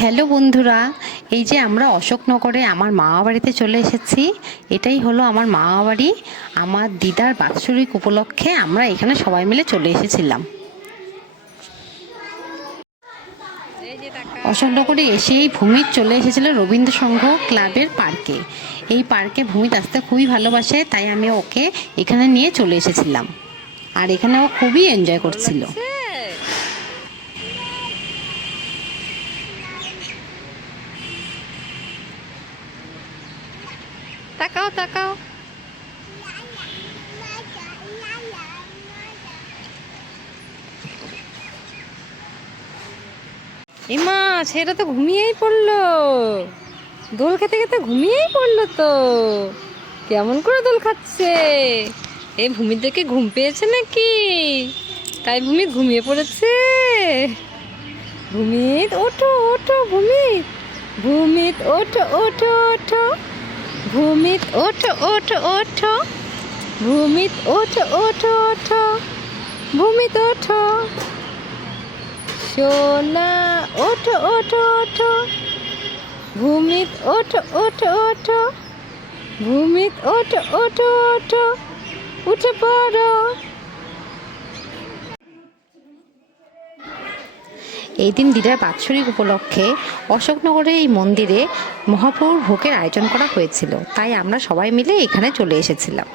Hello বন্ধুরা, এই যে আমরা অশোকনগরে আমার মামা বাড়িতে চলে এসেছি। এটাই হলো আমার মামা বাড়ি। আমার দিদার বাৎসরিক উপলক্ষে আমরা এখানে সবাই মিলে চলে এসেছিলাম। অশোকনগরে এসেই ভূমিত চলে এসেছিল রবীন্দ্র সংঘ ক্লাবের পার্কে। এই পার্কে ভূমিত আসতে খুবই ভালোবাসে, তাই আমি ওকে এখানে নিয়ে চলে এসেছিলাম। আর এখানে ও খুবই এনজয় করছিল। তাকাও তাকাও। এমা, ছেলেটা তো ঘুমিয়েই পড়লো। দোল খেতে খেতে ঘুমিয়েই পড়লো তো। কেমন করে দোল খাচ্ছে? এই ভূমির দেখে ঘুম পেয়েছে নাকি? তাই ভূমিত ঘুমিয়ে পড়েছে। ভূমিত ওঠো ওঠো, ভূমিত ভূমিত ওঠো ওঠো ওঠো, ভূমিত ওঠো ওঠো ওঠো, ভূমিত ওঠো ওঠো ওঠো, ভূমিত ওঠো। সোনা ওঠো ওঠো ওঠো, ভূমিত ওঠো ওঠো ওঠো, ভূমিত ওঠো ওঠো ওঠো, উঠে পড়ো। এই দিন দিদার বাৎসরিক উপলক্ষে অশোকনগরে এই মন্দিরে মহাপ্রভুর ভোগের আয়োজন করা হয়েছিল, তাই আমরা সবাই মিলে এখানে চলে এসেছিলাম।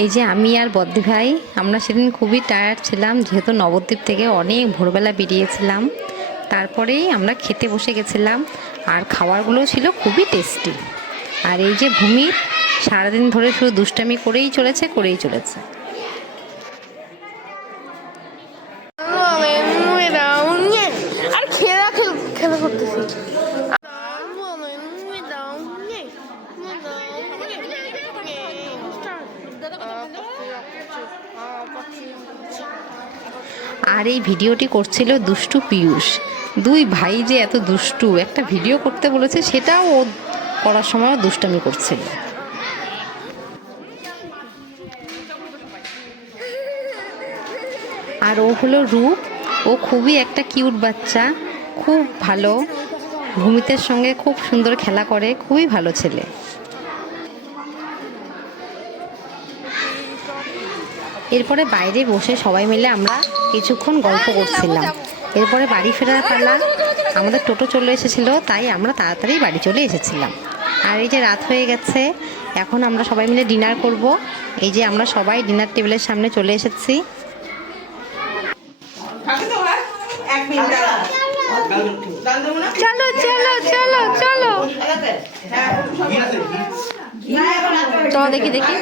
এই যে আমি আর বদ্দি ভাই, আমরা সেদিন খুবই টায়ার্ড ছিলাম, যেহেতু নবদ্বীপ থেকে অনেক ভোরবেলা বেরিয়েছিলাম। তারপরেই আমরা খেতে বসে গেছিলাম, আর খাবারগুলো ছিল খুবই টেস্টি। আর এই যে ভূমির সারাদিন ধরে শুধু দুষ্টামি করেই চলেছে। আর খেলা করতেছি। আর এই ভিডিওটি করছিল দুষ্টু পিয়ুষ। দুই ভাই যে এত দুষ্টু, একটা ভিডিও করতে বলেছে সেটাও ও করার সময় দুষ্টামি করছিল। আর ও হলো রূপ, ও খুবই একটা কিউট বাচ্চা, খুব ভালো, ভূমিতের সঙ্গে খুব সুন্দর খেলা করে, খুবই ভালো ছেলে। এরপরে বাইরে বসে সবাই মিলে আমরা কিছুক্ষণ গল্প করছিলাম। এরপরে বাড়ি ফেরার পালা, আমাদের টোটো চলে এসেছিলো, তাই আমরা তাড়াতাড়ি বাড়ি চলে এসেছিলাম। আর এই যে রাত হয়ে গেছে, এখন আমরা সবাই মিলে ডিনার করব। এই যে আমরা সবাই ডিনার টেবিলের সামনে চলে এসেছি। চলো চলো চলো চলো, চলো দেখি।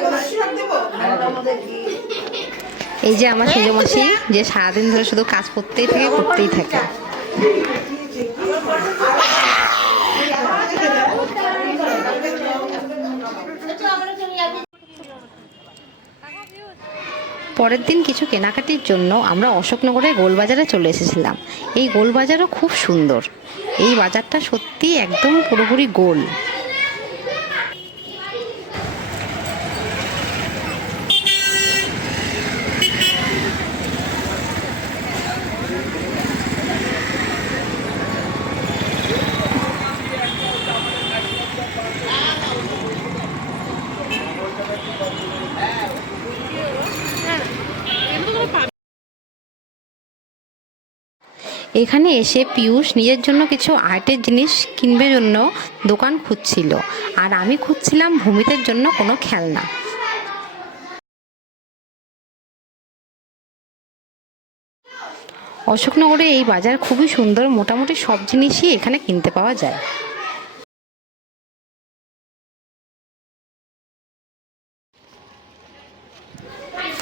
এই যে আমার সূর্যমাসি, যে সারাদিন ধরে শুধু কাজ করতেই থাকে। পরের দিন কিছু কেনাকাটির জন্য আমরা অশোকনগরের গোলবাজারে চলে এসেছিলাম। এই গোলবাজারও খুব সুন্দর। এই বাজারটা সত্যি একদম পুরোপুরি গোল। এখানে এসে পিয়ুষ নিজের জন্য কিছু আর্টের জিনিস কিনবে জন্য দোকান খুঁজছিল, আর আমি খুঁজছিলাম ভূমিতের জন্য কোনো খেলনা। অশোকনগরে এই বাজার খুবই সুন্দর, মোটামুটি সব জিনিসই এখানে কিনতে পাওয়া যায়।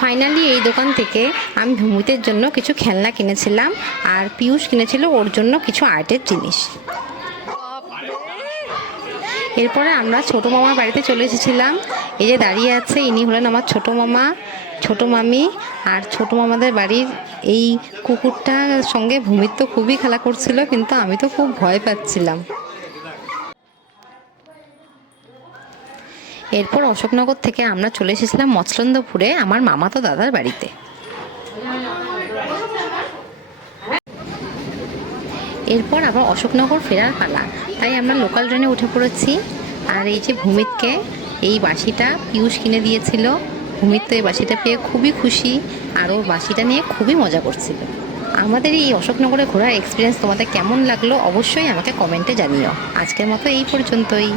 ফাইনালি এই দোকান থেকে আমি ভূমিতের জন্য কিছু খেলনা কিনেছিলাম, আর পিয়ুষ কিনেছিল ওর জন্য কিছু আর্টের জিনিস। এরপরে আমরা ছোটো মামার বাড়িতে চলে এসেছিলাম। এই যে দাঁড়িয়ে আছে ইনি হলেন আমার ছোটো মামা, ছোটো মামি। আর ছোটো মামাদের বাড়ির এই কুকুরটার সঙ্গে ভূমির তো খুবই খেলা করছিল, কিন্তু আমি তো খুব ভয় পাচ্ছিলাম। এরপর অশোকনগর থেকে আমরা চলে এসেছিলাম মচলন্দপুরে আমার মামাতো দাদার বাড়িতে। এরপর আবার অশোকনগর ফেরার পালা, তাই আমরা লোকাল ট্রেনে উঠে পড়েছি। আর এই যে ভূমিতকে এই বাঁশিটা পিয়ুষ কিনে দিয়েছিল। ভূমিত তো এই বাঁশিটা পেয়ে খুবই খুশি, আর ও বাঁশিটা নিয়ে খুবই মজা করছিল। আমাদের এই অশোকনগরে ঘোরার এক্সপিরিয়েন্স তোমাদের কেমন লাগলো অবশ্যই আমাকে কমেন্টে জানিও। আজকের মতো এই পর্যন্তই।